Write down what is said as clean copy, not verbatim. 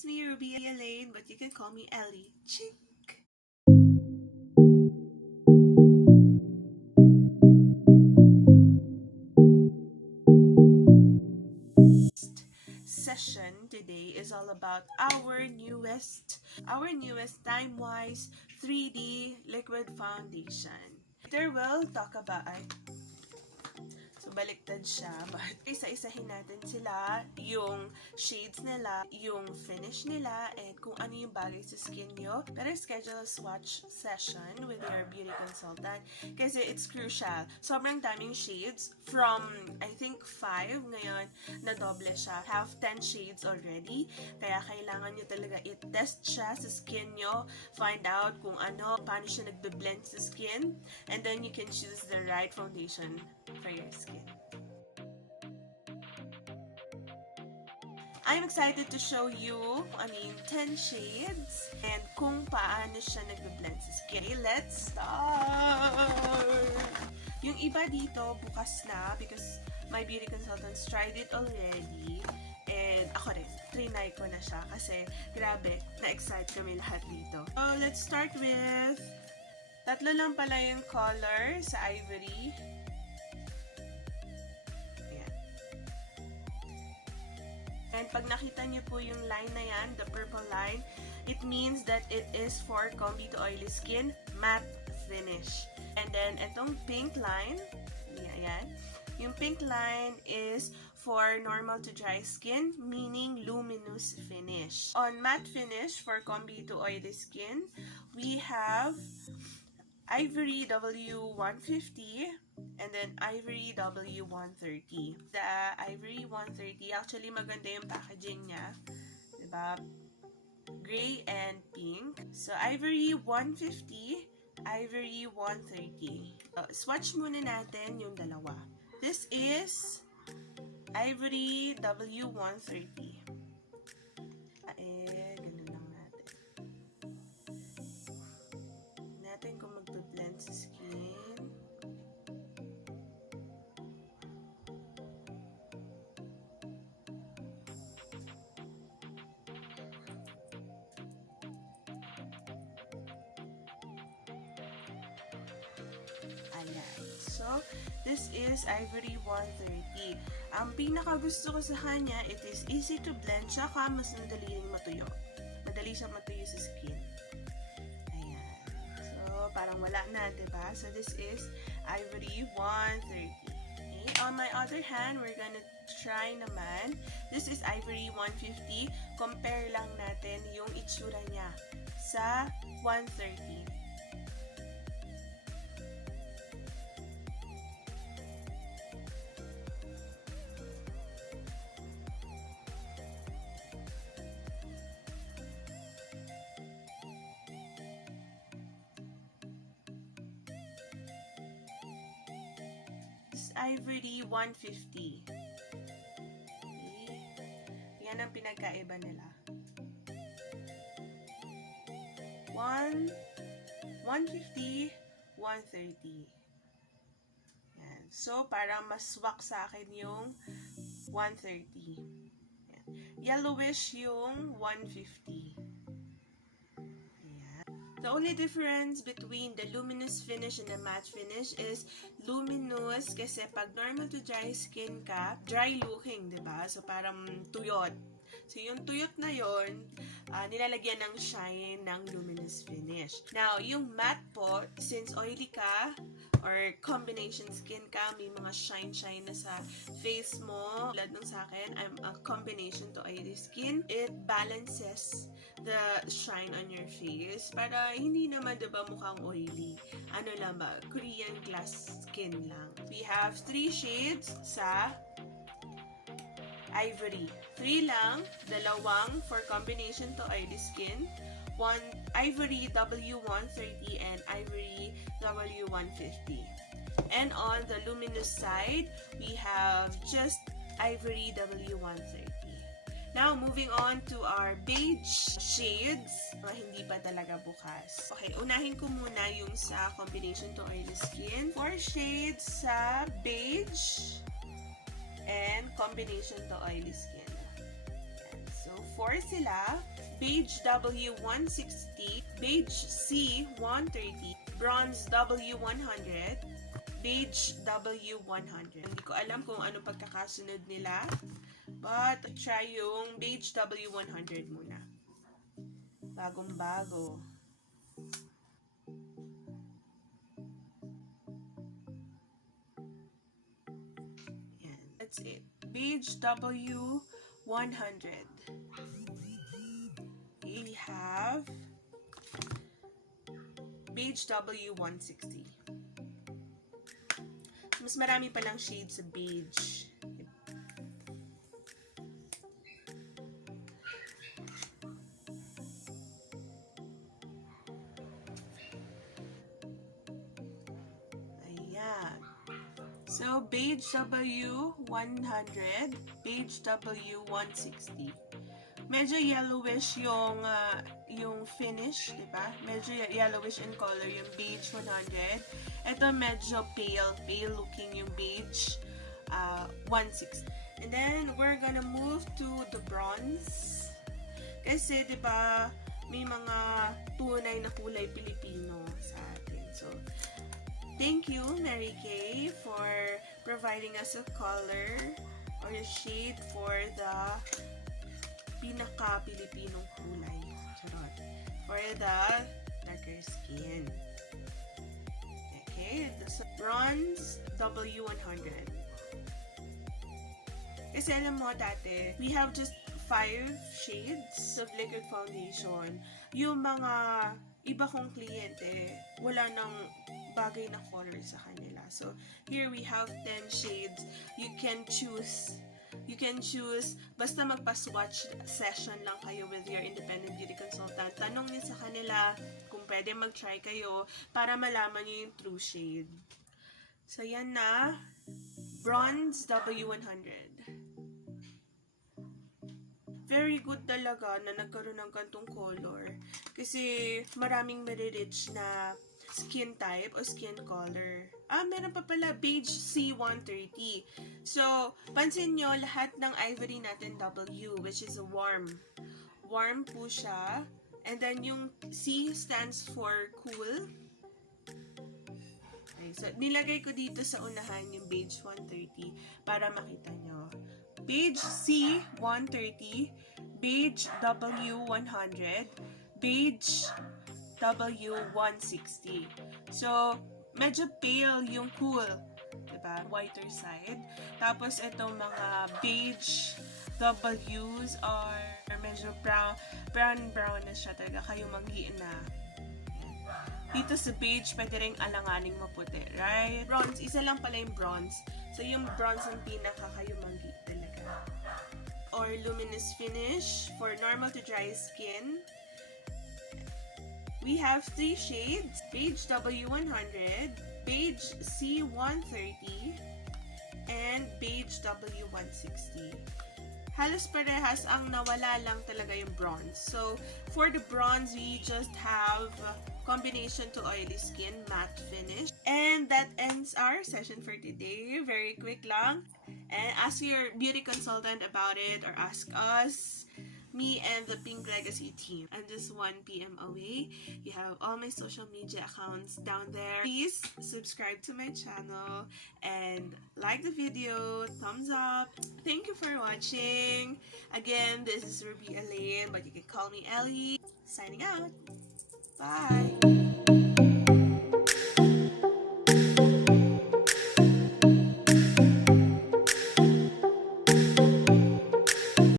it's me, Ruby Elaine, but you can call me Ellie. Chick! Session today is all about our newest time-wise 3D liquid foundation. Later we'll talk about so baliktad siya, but isa-isahin natin sila, yung shades nila, yung finish nila, and kung ano yung bagay sa skin nyo. Better schedule a swatch session with your beauty consultant kasi it's crucial. Sobrang daming shades from, I think, 5 ngayon, na doble siya. Have 10 shades already, kaya kailangan nyo talaga i-test siya sa skin nyo, find out kung paano siya nagbe-blend sa skin, and then you can choose the right foundation for your skin. I'm excited to show you yung 10 shades and kung paano siya nagbe-blend sa skin. Let's start! Yung iba dito bukas na because my beauty consultants tried it already and ako rin, trinay ko na siya kasi grabe, na-excite kami lahat dito. So let's start with tatlo lang pala yung color sa ivory. And pag nakita niyo po yung line na yan, the purple line, it means that it is for combi to oily skin, matte finish. And then, itong pink line, yan, yung pink line is for normal to dry skin, meaning luminous finish. On matte finish for combi to oily skin, we have Ivory W150 and then Ivory W130. The Ivory 130, actually maganda yung packaging niya. Diba? Gray and pink. So, Ivory 150, Ivory 130. Swatch muna natin yung dalawa. This is Ivory W130. Ganun lang natin. Natin kung magbe-blend sa skin. Ayan. So, this is Ivory 130. Ang pinaka-gusto ko sa kanya, it is easy to blend, tsaka mas madali ring matuyo. Madali siyang matuyo sa skin. Ayan. So, parang wala na, diba? So, this is Ivory 130. Okay. On my other hand, we're gonna try naman. This is Ivory 150. Compare lang natin yung itsura niya sa 130. Ivory 150. Okay. Yan ang pinagkaiba nila. 150, 130. Yan. So, parang mas swak sa akin yung 130. Yan. Yellowish yung 150. The only difference between the luminous finish and the matte finish is luminous kasi pag normal to dry skin ka, dry looking, diba? So, parang tuyot. So, yung tuyot na yon, nilalagyan ng shine ng luminous finish. Now, yung matte po, since oily ka, or combination skin ka, may mga shine-shine na sa face mo. Tulad nung sa akin, I'm a combination to oily skin. It balances the shine on your face para hindi naman diba mukhang oily. Ano lang ba? Korean glass skin lang. We have 3 shades sa Ivory. 3 lang, dalawang for combination to oily skin. One Ivory W130 and Ivory W150. And on the luminous side, we have just Ivory W130. Now, moving on to our beige shades. Hindi pa talaga bukas. Okay, unahin ko muna yung sa combination to oily skin. 4 shades sa beige and combination to oily skin. So, 4 sila. Beige W160, Beige C130, Bronze W100, Beige W100. Hindi ko alam kung ano pagkakasunod nila, but try yung Beige W100 muna. Bagong-bago. Yan, that's it. Beige W100. We have Beige W160. Mas marami palang shades sa beige. Ayan. So, Beige W100, Beige W160. Medyo yellowish yung finish, di ba? Medyo yellowish in color yung Beige 100. Ito medyo pale looking yung Beige 160. And then, we're gonna move to the bronze. Kasi, di ba, may mga tunay na kulay Pilipino sa atin. So, thank you, Mary Kay, for providing us a color or a shade for the pinaka-Pilipinong kulay. Charot. For the darker skin. Okay, this bronze W100. Kasi alam mo dati, we have just 5 shades of liquid foundation. Yung mga iba kong kliyente, wala nang bagay na color sa kanila. So, here we have 10 shades. You can choose, basta magpa-swatch session lang kayo with your independent beauty consultant. Tanong niyo sa kanila kung pwede mag-try kayo para malaman niyo yung true shade. So, yan na. Bronze W100. Very good talaga na nagkaroon ng kantong color. Kasi maraming maririch na skin type o skin color. Meron pa pala Beige C130. So, pansin nyo, lahat ng ivory natin W, which is a warm. Warm po siya. And then, yung C stands for cool. Okay, so, nilagay ko dito sa unahan yung Beige 130 para makita nyo. Beige C130, Beige W100, Beige W160. So, medyo pale yung cool, diba? Whiter side. Tapos, itong mga beige W's are medyo brown na siya talaga. Kayo mag-i na. Dito sa beige, pwede rin alanganing maputi, right? Bronze, isa lang pala yung bronze. So, yung bronze ang pinaka kayo mag-i talaga. Or luminous finish for normal to dry skin. We have 3 shades, Beige W100, Beige C130, and Beige W160. Halos parehas, ang nawala lang talaga yung bronze. So, for the bronze, we just have combination to oily skin, matte finish. And that ends our session for today. Very quick lang. And ask your beauty consultant about it or ask us. Me and the Pink Legacy team. I'm just 1 p.m. away. You have all my social media accounts down there. Please subscribe to my channel and like the video. Thumbs up. Thank you for watching. Again, this is Ruby Elaine, but you can call me Ellie. Signing out. Bye.